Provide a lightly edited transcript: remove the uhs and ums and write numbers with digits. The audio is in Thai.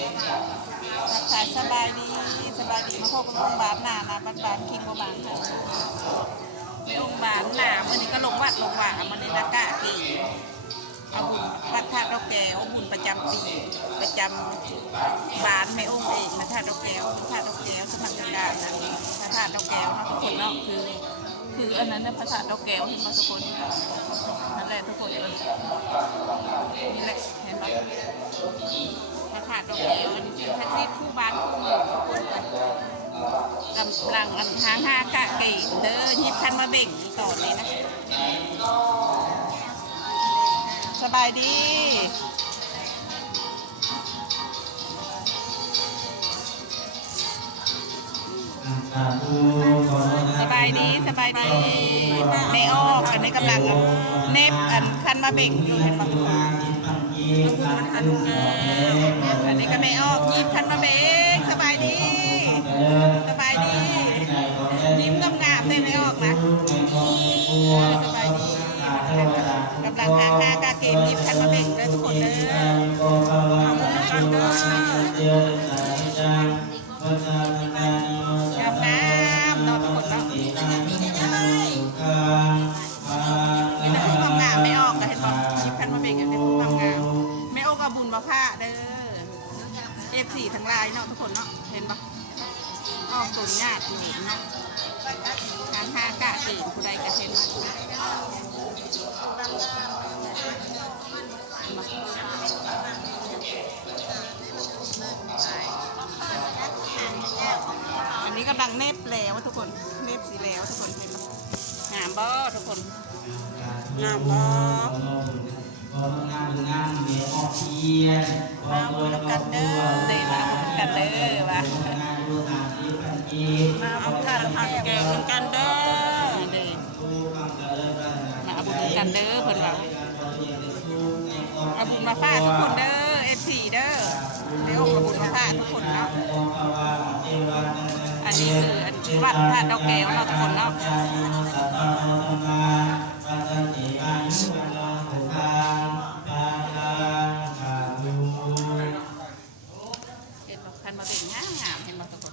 ทักทายสบายดีสบายดีมาพบกับองค์บาทหนานะบานคิงบานค่ะในองค์บาทหนามันนี่ก็ลงวัดลงว่ามันนี่ละกะกีเอาบุญวัดธาตุดอกแก้วบุญประจำปีประจำบานแม่องค์เอกนะธาตุดอกแก้วธาตุดอกแก้วสมัครการนะพระธาตุดอกแก้วนะทุกคนเนาะคืออันนั้นเนี่ยพระธาตุดอกแก้วที่มาทุกคนนั่นแหละทุกคนนี่แหละเห็นไหมพระธาตุดอกแก้วอันนี้คือพระที่คู่บ้านคู่เมืองทุกคนกำลังทาง5 กะเกตเด้อยิบคันมาเบ่งต่อเลยนะสบายดีสบายดีสบายดีไม่ออกอันนี้กำลังเน็บอันคันมาเบ่งอยู่เห็นปะอันนี้ก็ไม่ออกยิบคันมาเบ่งสบายดีสบายดียิ้มงามๆได้ไม่ออกนะสบายดีกำลังหา5 กะเกมยิบคันมาเบ่งเลยทุกคนเลยงามๆนอนทุกคนเนาะนี่แต่ผู้งามไม่ออกก็เห็นป่ะยิบคันมาเบ่งกันเป็นผู้งามไม่ออกกับบุญมาผ้าเด้อF4ทั้งลายเนาะทุกคนเนาะเห็นป่ะออกตุ่นญาติหนูเนาะทาง5 กะเกมผู้ใดก็เห็นอันนี้กำลังเน็บแล้วทุกคนเน็บสีแล้วทุกคนเห็นไหมงามบ่ทุกคนงามบ่มาบุญกันเด้อเดี๋ยวมาบุญกันเด้อว่ะมาเอาข้าวผัดแกงกันเด้อเดี๋ยวมาเอาบุญกันเด้อเพิ่นว่าเอาบุญมาฝากทุกคนเด้อF4เด้อเดี๋ยวเอาบุญมาฝากทุกคนเนาะอันนี้คือวัดธาตุดอกแก้วเราทุกคนเนาะเห็นบอกคันมาเป็นงามเห็นบอกทุกคน